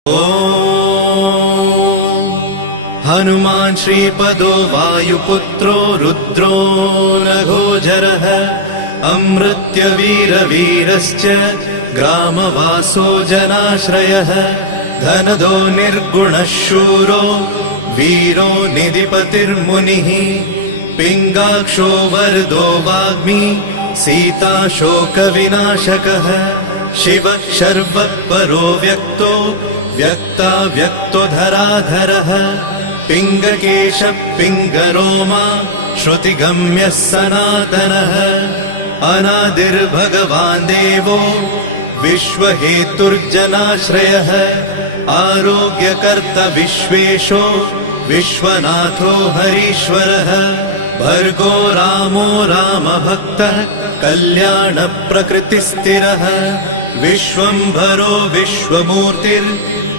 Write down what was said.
हनुमान् श्रीपदो वायुपुत्रो रुद्रो नघोजरः अमृत्यवीरवीरश्च ग्रामवासो जनाश्रयः धनदो निर्गुणः शूरो वीरो निधिपतिर्मुनिः पिङ्गाक्षो वरदो वाग्मी सीता शोकविनाशकः शिवः शर्वः परो व्यक्तो व्यक्तो धराधरः पिङ्गकेशः पिङ्गरोमा श्रुतिगम्यः सनातनः अनादिर्भगवान् देवो विश्वहेतुर्जनाश्रयः आरोग्यकर्ता विश्वेशो विश्वनाथो हरीश्वरः भर्गो रामो रामभक्तः कल्याणप्रकृतिस्थिरः विश्वम्भरो विश्वमूर्तिर्